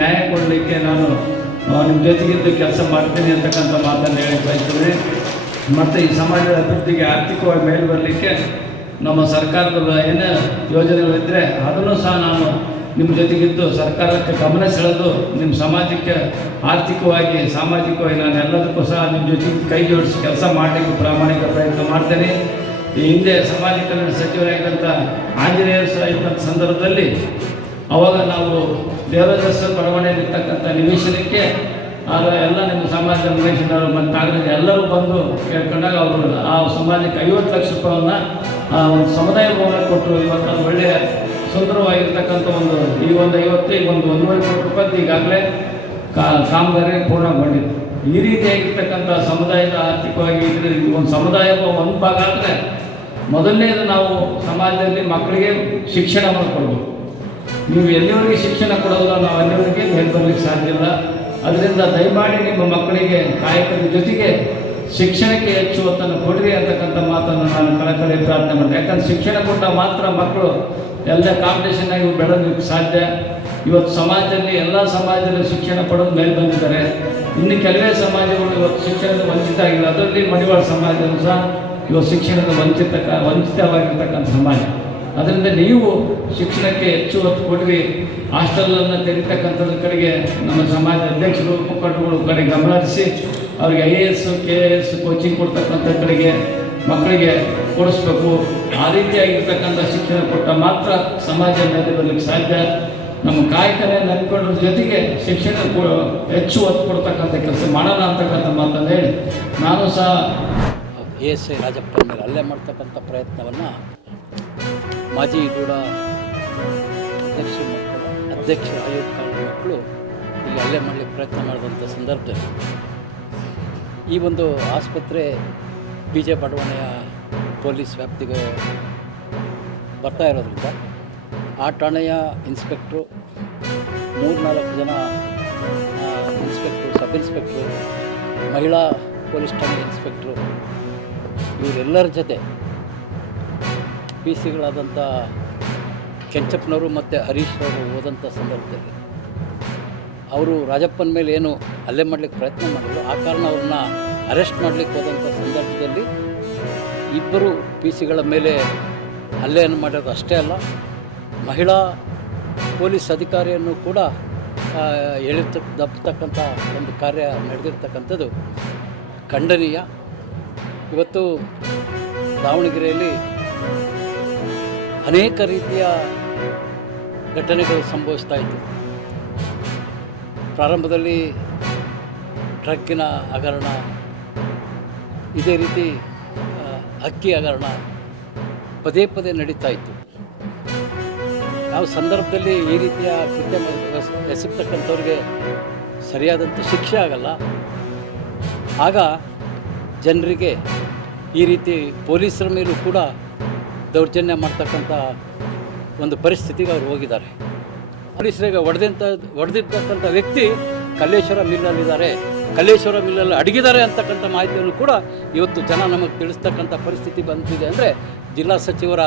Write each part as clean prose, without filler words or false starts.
ನ್ಯಾಯ ಕೊಡಲಿಕ್ಕೆ ನಾನು ನಿಮ್ಮ ಜೊತೆಗಿದ್ದು ಕೆಲಸ ಮಾಡ್ತೀನಿ ಅಂತಕ್ಕಂಥ ಮಾತನ್ನು ಹೇಳಿ ಬಯಸ್ತೇನೆ. ಮತ್ತು ಈ ಸಮಾಜದ ಅಭಿವೃದ್ಧಿಗೆ ಆರ್ಥಿಕವಾಗಿ ಮೇಲೆ ಬರಲಿಕ್ಕೆ ನಮ್ಮ ಸರ್ಕಾರದ ಏನೇ ಯೋಜನೆಗಳಿದ್ದರೆ ಅದನ್ನು ಸಹ ನಾನು ನಿಮ್ಮ ಜೊತೆಗಿದ್ದು ಸರ್ಕಾರಕ್ಕೆ ಗಮನ ಸೆಳೆದು ನಿಮ್ಮ ಸಮಾಜಕ್ಕೆ ಆರ್ಥಿಕವಾಗಿ ಸಾಮಾಜಿಕವಾಗಿ ನಾನು ಎಲ್ಲದಕ್ಕೂ ಸಹ ನಿಮ್ಮ ಜೊತೆಗೆ ಕೈ ಜೋಡಿಸಿ ಕೆಲಸ ಮಾಡಲಿಕ್ಕೆ ಪ್ರಾಮಾಣಿಕ ಪ್ರಯತ್ನ ಮಾಡ್ತೇನೆ. ಈ ಹಿಂದೆ ಸಮಾಜ ಕಲ್ಯಾಣ ಸಚಿವರಾಗಿದ್ದಂಥ ಆಂಜನೇಯರು ಸಹ ಇದ್ದಂಥ ಸಂದರ್ಭದಲ್ಲಿ ಅವಾಗ ನಾವು ದೇವರಾಜ ಬಡಾವಣೆಯಲ್ಲಿರ್ತಕ್ಕಂಥ ನಿವೇಶನಕ್ಕೆ ಎಲ್ಲ ನಿಮ್ಮ ಸಮಾಜದ ನಿವೇಶನರು ಮತ್ತು ನಾಗರಿಕರು ಎಲ್ಲರೂ ಬಂದು ಕೇಳ್ಕೊಂಡಾಗ ಅವರು ಆ ಸಮಾಜಕ್ಕೆ 50 ಲಕ್ಷ ರೂಪಾಯಿಯನ್ನು ಒಂದು ಸಮುದಾಯ ಭವನ ಕೊಟ್ಟರು. ಇವತ್ತು ಅದು ಒಳ್ಳೆಯ ಸುಂದರವಾಗಿರ್ತಕ್ಕಂಥ ಈ ಒಂದು 1.5 ಕೋಟಿ ರೂಪಾಯಿ ಈಗಾಗಲೇ ಕಾಮಗಾರಿ ಪೂರ್ಣಗೊಂಡಿದೆ. ಈ ರೀತಿಯಾಗಿರ್ತಕ್ಕಂಥ ಸಮುದಾಯದ ಆರ್ಥಿಕವಾಗಿ ಒಂದು ಸಮುದಾಯ ಒಂದು ಭಾಗ ಆದರೆ ಮೊದಲನೇದು ನಾವು ಸಮಾಜದಲ್ಲಿ ಮಕ್ಕಳಿಗೆ ಶಿಕ್ಷಣವನ್ನು ಕೊಡಬೇಕು. ನೀವು ಎಲ್ಲಿವರೆಗೆ ಶಿಕ್ಷಣ ಕೊಡೋದಿಲ್ಲ ನಾವು ಅಲ್ಲಿವರೆಗೆ ಮೇಲೆ ಬರಲಿಕ್ಕೆ ಸಾಧ್ಯ ಇಲ್ಲ. ಅದರಿಂದ ದಯಮಾಡಿ ನಿಮ್ಮ ಮಕ್ಕಳಿಗೆ ಕಾಯಕದ ಜೊತೆಗೆ ಶಿಕ್ಷಣಕ್ಕೆ ಹೆಚ್ಚು ಒತ್ತನ್ನು ಕೊಡ್ರಿ ಅಂತಕ್ಕಂಥ ಮಾತನ್ನು ನಾನು ಕಳಕಳಿ ಪ್ರಾರ್ಥನೆ ಮಾಡ್ತೀನಿ. ಯಾಕಂದ್ರೆ ಶಿಕ್ಷಣ ಕೊಟ್ಟ ಮಾತ್ರ ಮಕ್ಕಳು ಎಲ್ಲ ಕಾಂಪಿಟೇಷನ್ ಆಗಿ ಬೆಳೆದಲಿಕ್ಕೆ ಸಾಧ್ಯ. ಇವತ್ತು ಸಮಾಜದಲ್ಲಿ ಎಲ್ಲ ಸಮಾಜದಲ್ಲಿ ಶಿಕ್ಷಣ ಪಡೆದು ಮೇಲೆ ಬಂದಿದ್ದಾರೆ. ಇನ್ನು ಕೆಲವೇ ಸಮಾಜಗಳು ಇವತ್ತು ಶಿಕ್ಷಣದ ವಂಚಿತ ಆಗಿಲ್ಲ. ಅದರಲ್ಲಿ ಮಡಿವಾಳ ಸಮಾಜವೂ ಸಹ ಇವತ್ತು ಶಿಕ್ಷಣದ ವಂಚಿತವಾಗಿರ್ತಕ್ಕಂಥ ಸಮಾಜ. ಅದರಿಂದ ನೀವು ಶಿಕ್ಷಣಕ್ಕೆ ಹೆಚ್ಚು ಒತ್ತು ಕೊಡ್ರಿ. ಹಾಸ್ಟೆಲನ್ನು ತೆರೀತಕ್ಕಂಥದ್ರ ಕಡೆಗೆ ನಮ್ಮ ಸಮಾಜದ ಅಧ್ಯಕ್ಷರು ಮುಖಂಡರುಗಳು ಕಡೆ ಗಮನ ಹರಿಸಿ ಅವರಿಗೆ IAS KAS ಕೋಚಿಂಗ್ ಕೊಡ್ತಕ್ಕಂಥ ಕಡೆಗೆ ಮಕ್ಕಳಿಗೆ ಕೊಡಿಸ್ಬೇಕು. ಆ ರೀತಿಯಾಗಿರ್ತಕ್ಕಂಥ ಶಿಕ್ಷಣ ಕೊಟ್ಟ ಮಾತ್ರ ಸಮಾಜ ಮೇಲೆ ಬರಲಿಕ್ಕೆ ಸಾಧ್ಯ. ನಮ್ಮ ಕಾಯಕನೇ ನಂಬಿಕೊಳ್ಳೋದ್ರ ಜೊತೆಗೆ ಶಿಕ್ಷಣ ಹೆಚ್ಚು ಒತ್ತು ಕೊಡ್ತಕ್ಕಂಥ ಕೆಲಸ ಮಾಡೋಣ ಅಂತಕ್ಕಂಥ ಮಾತನ್ನು ಹೇಳಿ ನಾನು ಸಹ ASI ರಾಜಪ್ಪನ ಮೇಲೆ ಹಲ್ಲೆ ಮಾಡ್ತಕ್ಕಂಥ ಪ್ರಯತ್ನವನ್ನು ಮಾಜಿ ಗೂಡ ಅಧ್ಯಕ್ಷ ಆಯೋಗ ಮಕ್ಕಳು ಇಲ್ಲಿ ಹಲ್ಲೆ ಮಾಡಲಿಕ್ಕೆ ಪ್ರಯತ್ನ ಮಾಡಿದಂಥ ಸಂದರ್ಭದಲ್ಲಿ ಈ ಒಂದು ಆಸ್ಪತ್ರೆ PJ ಬಡಾವಣೆಯ ಪೊಲೀಸ್ ವ್ಯಾಪ್ತಿಗೆ ಬರ್ತಾ ಇರೋದ್ರಿಂದ ಆ ಠಾಣೆಯ ಇನ್ಸ್ಪೆಕ್ಟ್ರು 3-4 ಜನ ಇನ್ಸ್ಪೆಕ್ಟ್ರು, ಸಬ್ ಇನ್ಸ್ಪೆಕ್ಟ್ರು, ಮಹಿಳಾ ಪೊಲೀಸ್ ಠಾಣೆ ಇನ್ಸ್ಪೆಕ್ಟ್ರು ಇವರೆಲ್ಲರ ಜೊತೆ PCಗಳಾದಂಥ ಕೆಂಚಪ್ಪನವರು ಮತ್ತು ಹರೀಶ್ ಅವರು ಹೋದಂಥ ಸಂದರ್ಭದಲ್ಲಿ ಅವರು ರಾಜಪ್ಪನ ಮೇಲೆ ಏನು ಹಲ್ಲೆ ಮಾಡಲಿಕ್ಕೆ ಪ್ರಯತ್ನ ಮಾಡಿದ್ರು. ಆ ಕಾರಣ ಅವ್ರನ್ನ ಅರೆಸ್ಟ್ ಮಾಡಲಿಕ್ಕೆ ಹೋದಂಥ ಸಂದರ್ಭದಲ್ಲಿ ಇಬ್ಬರು PCಗಳ ಮೇಲೆ ಹಲ್ಲೆಯನ್ನು ಮಾಡೋದು ಅಷ್ಟೇ ಅಲ್ಲ, ಮಹಿಳಾ ಪೊಲೀಸ್ ಅಧಿಕಾರಿಯನ್ನು ಕೂಡ ದಬ್ಬತಕ್ಕಂಥ ಒಂದು ಕಾರ್ಯ ನಡೆದಿರ್ತಕ್ಕಂಥದ್ದು ಖಂಡನೀಯ. ಇವತ್ತು ದಾವಣಗೆರೆಯಲ್ಲಿ ಅನೇಕ ರೀತಿಯ ಘಟನೆಗಳು ಸಂಭವಿಸ್ತಾ ಇತ್ತು. ಪ್ರಾರಂಭದಲ್ಲಿ ಡ್ರಗ್ಗಿನ ಹಗರಣ, ಇದೇ ರೀತಿ ಅಕ್ಕಿ ಹಗರಣ ಪದೇ ಪದೇ ನಡೀತಾ ಇತ್ತು. ಯಾವ ಸಂದರ್ಭದಲ್ಲಿ ಈ ರೀತಿಯ ಕೃತ್ಯ ಎಸಗ್ತಕ್ಕಂಥವ್ರಿಗೆ ಸರಿಯಾದಂಥ ಶಿಕ್ಷೆ ಆಗಲ್ಲ, ಆಗ ಜನರಿಗೆ ಈ ರೀತಿ ಪೊಲೀಸರ ಮೇಲೂ ಕೂಡ ದೌರ್ಜನ್ಯ ಮಾಡ್ತಕ್ಕಂಥ ಒಂದು ಪರಿಸ್ಥಿತಿಗೆ ಅವರು ಹೋಗಿದ್ದಾರೆ. ಪೊಲೀಸರಿಗೆ ಹೊಡೆದಿರ್ತಕ್ಕಂಥ ವ್ಯಕ್ತಿ ಕಲ್ಲೇಶ್ವರ ಮಿಲ್ಲಲ್ಲಿದ್ದಾರೆ, ಕಲ್ಲೇಶ್ವರ ಮಿಲ್ಲಲ್ಲಿ ಅಡಗಿದ್ದಾರೆ ಅಂತಕ್ಕಂಥ ಮಾಹಿತಿಯನ್ನು ಕೂಡ ಇವತ್ತು ಜನ ನಮಗೆ ತಿಳಿಸ್ತಕ್ಕಂಥ ಪರಿಸ್ಥಿತಿ ಬಂದಿದೆ. ಅಂದರೆ ಜಿಲ್ಲಾ ಸಚಿವರ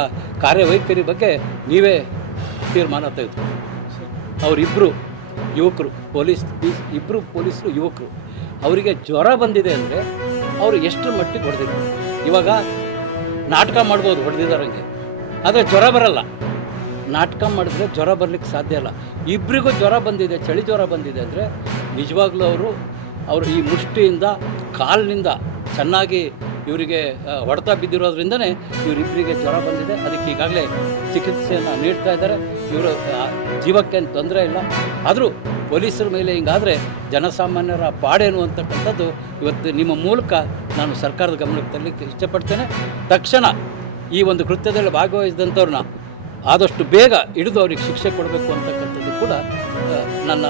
ಕಾರ್ಯವೈಖರಿ ಬಗ್ಗೆ ನೀವೇ ತೀರ್ಮಾನ ತೆಗೆದು ಅವರಿಬ್ಬರು ಯುವಕರು ಇಬ್ಬರು ಪೊಲೀಸರು ಯುವಕರು ಅವರಿಗೆ ಜ್ವರ ಬಂದಿದೆ ಅಂದರೆ ಅವರು ಎಷ್ಟರ ಮಟ್ಟಿಗೆ ಹೊಡೆದಿದ್ರು. ಇವಾಗ ನಾಟಕ ಮಾಡ್ಬೋದು ಹೊಡೆದಿದ್ದಾರಂಗೆ, ಆದರೆ ಜ್ವರ ಬರಲ್ಲ. ನಾಟಕ ಮಾಡಿದ್ರೆ ಜ್ವರ ಬರಲಿಕ್ಕೆ ಸಾಧ್ಯ ಇಲ್ಲ. ಇಬ್ಬರಿಗೂ ಜ್ವರ ಬಂದಿದೆ, ಚಳಿ ಜ್ವರ ಬಂದಿದೆ ಅಂದರೆ ನಿಜವಾಗ್ಲೂ ಅವರು ಈ ಮುಷ್ಟಿಯಿಂದ ಕಾಲಿನಿಂದ ಚೆನ್ನಾಗಿ ಇವರಿಗೆ ಹೊಡೆತ ಬಿದ್ದಿರೋದ್ರಿಂದನೇ ಇವರಿಬ್ಬರಿಗೆ ಜ್ವರ ಬಂದಿದೆ. ಅದಕ್ಕೆ ಈಗಾಗಲೇ ಚಿಕಿತ್ಸೆಯನ್ನು ನೀಡ್ತಾ ಇದ್ದಾರೆ. ಇವರು ಜೀವಕ್ಕೇನು ತೊಂದರೆ ಇಲ್ಲ. ಆದರೂ ಪೊಲೀಸರ ಮೇಲೆ ಹಿಂಗಾದರೆ ಜನಸಾಮಾನ್ಯರ ಪಾಡೇನು ಅಂತಕ್ಕಂಥದ್ದು ಇವತ್ತು ನಿಮ್ಮ ಮೂಲಕ ನಾನು ಸರ್ಕಾರದ ಗಮನಕ್ಕೆ ತರಲಿಕ್ಕೆ ಇಷ್ಟಪಡ್ತೇನೆ. ತಕ್ಷಣ ಈ ಒಂದು ಕೃತ್ಯದಲ್ಲಿ ಭಾಗವಹಿಸಿದಂಥವ್ರನ್ನ ಆದಷ್ಟು ಬೇಗ ಹಿಡಿದು ಅವ್ರಿಗೆ ಶಿಕ್ಷೆ ಕೊಡಬೇಕು ಅಂತಕ್ಕಂಥದ್ದು ಕೂಡ ನನ್ನ